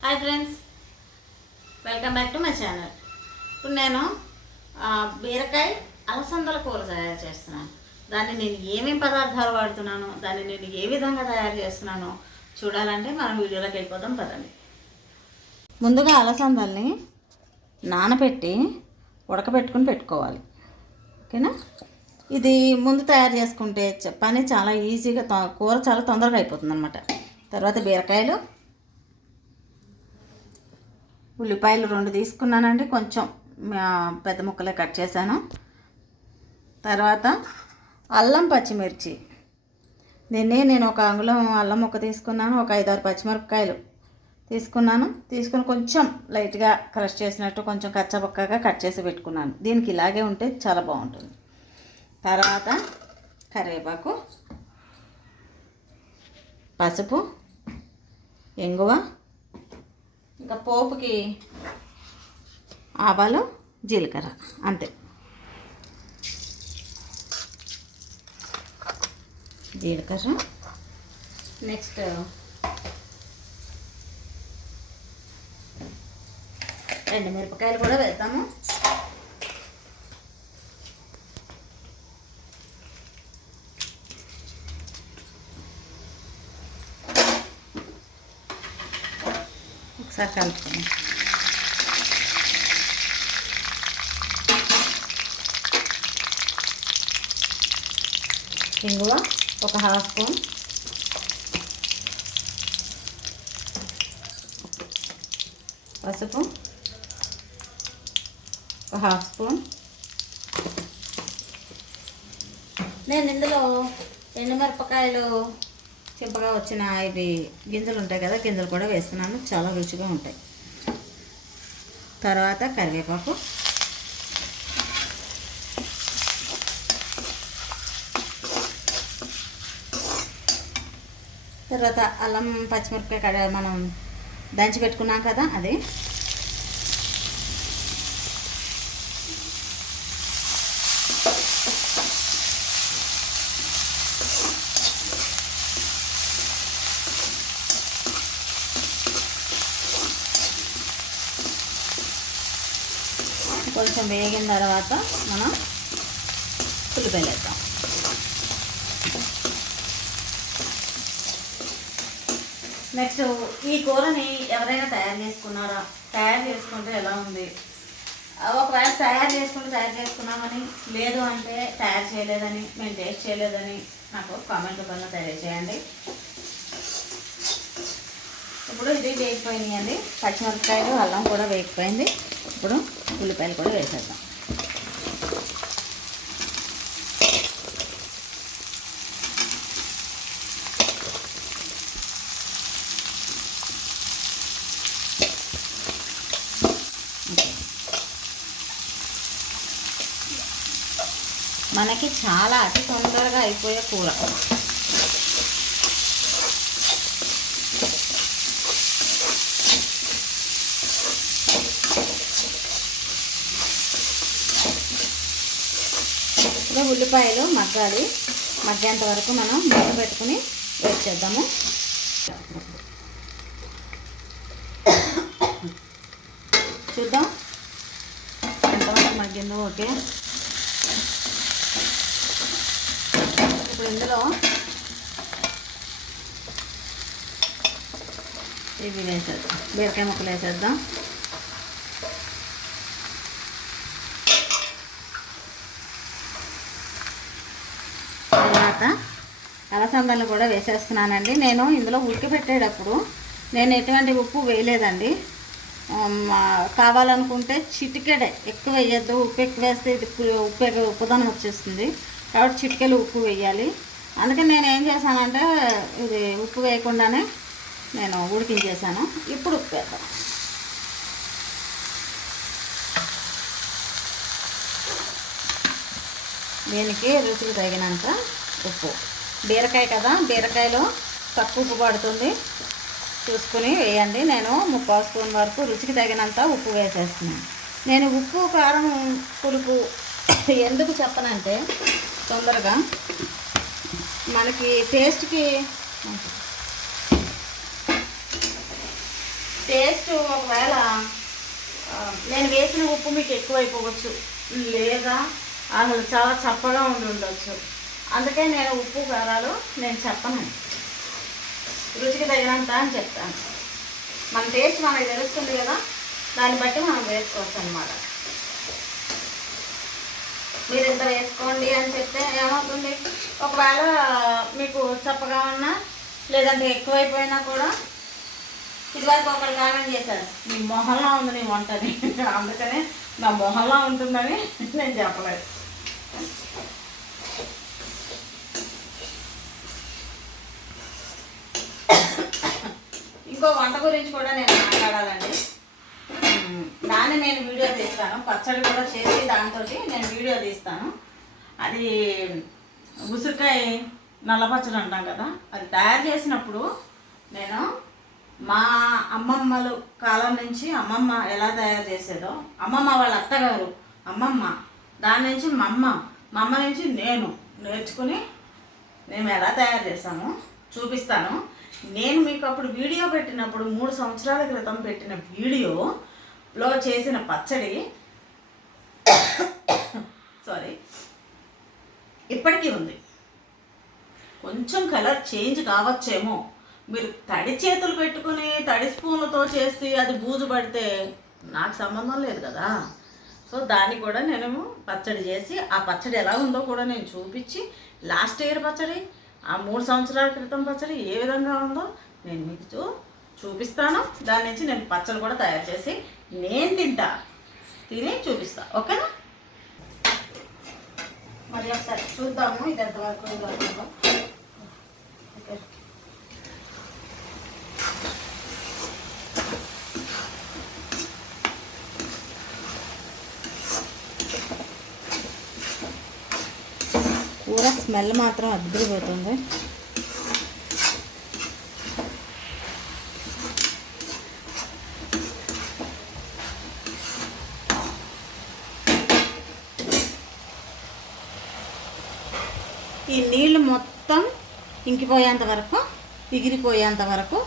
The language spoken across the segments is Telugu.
Hi friends welcome back to my channel ఇప్పుడు నేను బీరకాయ అలసందల కూర తయారు చేస్తున్నాను. దాన్ని నేను ఏమేమి పదార్థాలు వాడుతున్నాను దాన్ని నేను ఏ విధంగా తయారు చేస్తున్నానో చూడాలంటే మనం వీడియోలోకి వెళ్ళిపోదాం పదండి. ముందుగా అలసందల్ని నానబెట్టి ఉడకబెట్టుకుని పెట్టుకోవాలి. ఓకేనా? ఇది ముందు తయారు చేసుకుంటే పని చాలా ఈజీగా తొ- కూర చాలా తొందరగా అయిపోతుంది అనమాట తర్వాత బీరకాయలు ఉల్లిపాయలు రెండు తీసుకున్నానండి. కొంచెం పెద్ద ముక్కలే కట్ చేశాను. తర్వాత అల్లం పచ్చిమిర్చి. నిన్నే నేను ఒక అంగుళం అల్లం ముక్క తీసుకున్నాను. ఒక ఐదారు పచ్చిమిరపకాయలు తీసుకున్నాను. తీసుకుని కొంచెం లైట్గా క్రష్ చేసినట్టు కొంచెం కచ్చబొక్కగా కట్ చేసి పెట్టుకున్నాను. దీనికి ఇలాగే ఉంటే చాలా బాగుంటుంది. తర్వాత కరివేపాకు పసుపు ఇంగువ ఇంకా పోపుకి ఆవాలు జీలకర్ర అంతే. జీలకర్ర. నెక్స్ట్ రెండు మిరపకాయలు కూడా వేద్దాము. ఒకసారి కలుపుకుందాం ఇంగువ ఒక హాఫ్ స్పూన్ పసుపు ఒక హాఫ్ స్పూన్ నేను ఇందులో ఎండుమిరపకాయలు చింపగా వచ్చిన ఇవి గింజలు ఉంటాయి కదా గింజలు కూడా వేస్తున్నాను. చాలా రుచిగా ఉంటాయి. తర్వాత కరివేపాకు. తర్వాత అల్లం పచ్చిమిరపకాయ కడ మనం దంచి పెట్టుకున్నాం కదా అది. కొంచెం వేగిన తర్వాత మనం ఉల్లిపాయలు వేద్దాం నెక్స్ట్ ఈ కూరని ఎవరైనా తయారు చేసుకున్నారా? తయారు చేసుకుంటే ఎలా ఉంది? ఒకవేళ తయారు చేసుకుంటే తయారు చేసుకున్నామని లేదు అంటే తయారు చేయలేదని మేము టేస్ట్ చేయలేదని నాకు కామెంట్ రూపంలో తెలియజేయండి. ఇప్పుడు ఇది వేగిపోయినాయండి. పచ్చిమిరపకాయలు అల్లం కూడా వేగిపోయింది. ఇప్పుడు ఉల్లిపాయలు కూడా వేసేద్దాం. మనకి చాలా అతి తొందరగా అయిపోయే కూర. ఉల్లిపాయలు మగ్గాలి మగ్గేంత వరకు మనం మూత పెట్టుకుని వెయిట్ చేద్దాము. చూద్దాం. ఎంతవరకు మగ్గిందో ఓకే. ఇప్పుడు ఇందులో ఇవి వేసేద్దాం. బీరకాయ ముక్కలు వేసేద్దాం తర్వాత అలసందలు కూడా వేసేస్తున్నానండి. నేను ఇందులో ఉడికిపెట్టేటప్పుడు నేను ఎటువంటి ఉప్పు వేయలేదండి. కావాలనుకుంటే చిటికెడే ఎక్కువ వేయద్దు. ఉప్పు ఎక్కువ వేస్తే ఇది ఉప్పు ఉప్పుదనం వచ్చేస్తుంది. కాబట్టి చిటికెలు ఉప్పు వేయాలి. అందుకని నేను ఏం చేశానంటే ఇది ఉప్పు వేయకుండానే నేను ఉడికించేసాను ఇప్పుడు ఉప్పు వేద్దాం. దీనికి రుచికి తగినంత ఉప్పు. బీరకాయ కదా బీరకాయలో తక్కువ ఉప్పు పడుతుంది. చూసుకుని వేయండి. నేను ముప్పావు స్పూన్ వరకు రుచికి తగినంత ఉప్పు వేసేస్తున్నాను. నేను ఉప్పు కారం పులుపు ఎందుకు చెప్పనంటే తొందరగా మనకి టేస్ట్కి టేస్ట్ ఒకవేళ నేను వేసిన ఉప్పు మీకు ఎక్కువైపోవచ్చు. లేదా అసలు చాలా చప్పగా ఉండి ఉండొచ్చు. అందుకే నేను ఉప్పు కారాలు నేను చెప్పను. రుచికి తగినంత అని చెప్తాను. మన టేస్ట్ మనకి తెలుస్తుంది కదా దాన్ని బట్టి మనం వేసుకోవచ్చు అనమాట మీరు ఇంత వేసుకోండి అని చెప్తే ఏమవుతుంది? ఒకవేళ మీకు చప్పగా ఉన్నా లేదంటే ఎక్కువైపోయినా కూడా ఇదివరకు ఒకరు కామెంట్ చేశారు మీ మొహంలో ఉంది నీ వంటని అందుకనే నా మొహంలో ఉంటుందని నేను చెప్పలేదు. ఇంకో వంట గురించి కూడా నేను మాట్లాడాలండి. దాన్ని నేను వీడియో తీస్తాను. పచ్చడి కూడా చేసి దాంతో నేను వీడియో తీస్తాను. అది ఉసిరికాయ నల్ల పచ్చడి అంటాం కదా అది తయారు చేసినప్పుడు నేను మా అమ్మమ్మలు కాలం నుంచి అమ్మమ్మ ఎలా తయారు చేసేదో అమ్మమ్మ వాళ్ళ అత్తగారు అమ్మమ్మ దాని నుంచి మా అమ్మ మా అమ్మ నుంచి నేను నేర్చుకుని మేము ఎలా తయారు చేస్తాము చూపిస్తాను. నేను మీకు అప్పుడు వీడియో పెట్టినప్పుడు మూడు సంవత్సరాల క్రితం పెట్టిన వీడియోలో చేసిన పచ్చడి. సారీ ఇప్పటికీ ఉంది. కొంచెం కలర్ చేంజ్ కావచ్చేమో. మీరు తడి చేతులు పెట్టుకుని తడి స్పూన్లతో చేసి అది బూజు పడితే నాకు సంబంధం లేదు కదా. సో దాన్ని కూడా నేను పచ్చడి చేసి ఆ పచ్చడి ఎలా ఉందో కూడా నేను చూపించి లాస్ట్ ఇయర్ పచ్చడి ఆ మూడు సంవత్సరాల క్రితం పచ్చడి ఏ విధంగా ఉందో నేను మీకు చూ చూపిస్తాను. దాని నుంచి నేను పచ్చడి కూడా తయారు చేసి నేను తింటా. తిని చూపిస్తా. ఓకేనా? మరి ఒకసారి చూద్దాము ఇది ఎంతవరకు ఓకే. కూర స్మెల్ మాత్రం అద్దరిపోతుంది. ఈ నీళ్ళు మొత్తం ఇంకిపోయేంత వరకు ఎగిరిపోయేంత వరకు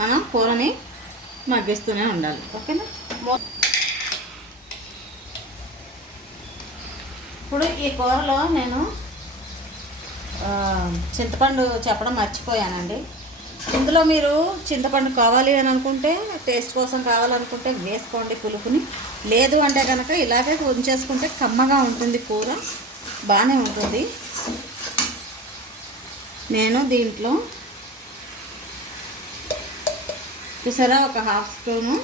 మనం కూరని మగ్గిస్తూనే ఉండాలి. ఓకేనా? ఇప్పుడు ఈ కూరలో నేను చింతపండు చెప్పడం మర్చిపోయానండి. ఇందులో మీరు చింతపండు కావాలి అని అనుకుంటే టేస్ట్ కోసం కావాలనుకుంటే వేసుకోండి పులుపుని. లేదు అంటే కనుక ఇలాగే ఉంచేసుకుంటే కమ్మగా ఉంటుంది కూర. బాగానే ఉంటుంది. నేను దీంట్లో చూసారా ఒక హాఫ్ స్పూను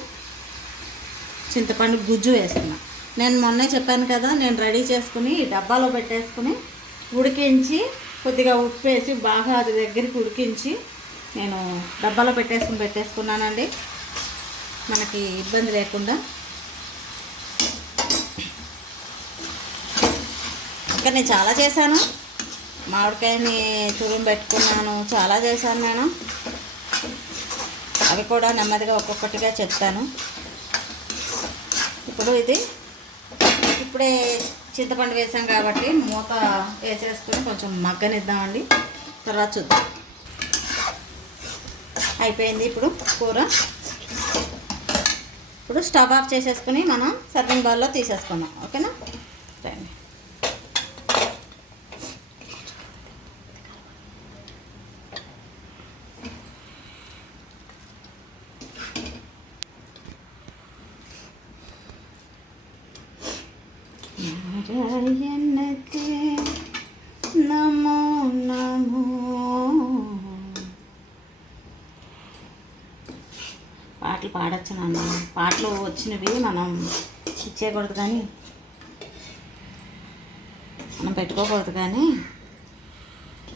చింతపండు గుజ్జు వేస్తున్నా. నేను మొన్నే చెప్పాను కదా నేను రెడీ చేసుకుని డబ్బాలో పెట్టేసుకుని ఉడికించి కొద్దిగా ఉప్పు వేసి బాగా అది దగ్గరికి ఉడికించి నేను డబ్బాలో పెట్టేసుకుని పెట్టేసుకున్నానండి. మనకి ఇబ్బంది లేకుండా. ఇంకా నేను చాలా చేశాను. మామిడికాయని తురుము పెట్టుకున్నాను. చాలా చేశాను నేను అవి కూడా నెమ్మదిగా ఒక్కొక్కటిగా చెప్తాను. ఇప్పుడు ఇది ఇప్పుడే చింతపండు వేసాం కాబట్టి మూత వేసేసుకొని కొంచెం మగ్గనిద్దామండి. తర్వాత చూద్దాం. అయిపోయింది ఇప్పుడు కూర. ఇప్పుడు స్టవ్ ఆఫ్ చేసేసుకుని మనం సర్వింగ్ బౌల్లో తీసేసుకుందాం. ఓకేనా రండి నారాయణతే నమో నమో. పాటలు పాడచ్చు నాన్న. పాటలు వచ్చినవి మనం ఇచ్చేయకూడదు కానీ మనం పెట్టుకోకూడదు కానీ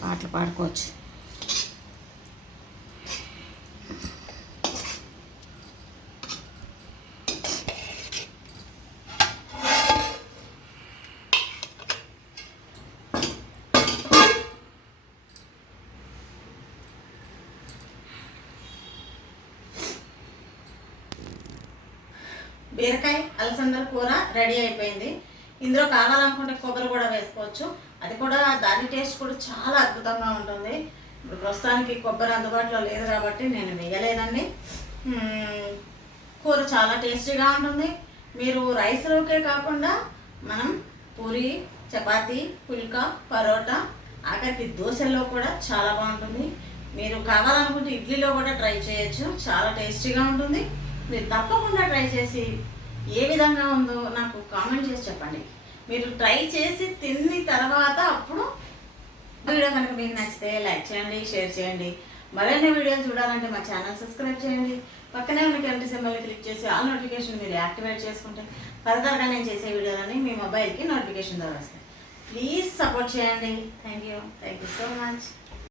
పాటలు పాడుకోవచ్చు. బీరకాయ అలసందల కూర రెడీ అయిపోయింది. ఇందులో కావాలనుకుంటే కొబ్బరి కూడా వేసుకోవచ్చు. అది కూడా దాని టేస్ట్ కూడా చాలా అద్భుతంగా ఉంటుంది. ఇప్పుడు ప్రస్తుతానికి కొబ్బరి అందుబాటులో లేదు కాబట్టి నేను వేయలేదండి. కూర చాలా టేస్టీగా ఉంటుంది. మీరు రైస్లోకే కాకుండా మనం పూరి చపాతీ పుల్కా పరోటా ఆఖరికి దోశల్లో కూడా చాలా బాగుంటుంది. మీరు కావాలనుకుంటే ఇడ్లీలో కూడా ట్రై చేయొచ్చు. చాలా టేస్టీగా ఉంటుంది. మీరు తప్పకుండా ట్రై చేసి ఏ విధంగా ఉందో నాకు కామెంట్ చేసి చెప్పండి. మీరు ట్రై చేసి తిన్న తర్వాత అప్పుడు వీడియో కనుక మీకు నచ్చితే లైక్ చేయండి షేర్ చేయండి. మరిన్ని వీడియోలు చూడాలంటే మా ఛానల్ సబ్స్క్రైబ్ చేయండి. పక్కనే ఉన్న గంట సింబల్ని క్లిక్ చేసి ఆల్ నోటిఫికేషన్ మీరు యాక్టివేట్ చేసుకుంటే ఫర్దర్గా నేను చేసే వీడియోలని మీ మొబైల్కి నోటిఫికేషన్ ద్వారా వస్తాయి. ప్లీజ్ సపోర్ట్ చేయండి. Thank you thank you so much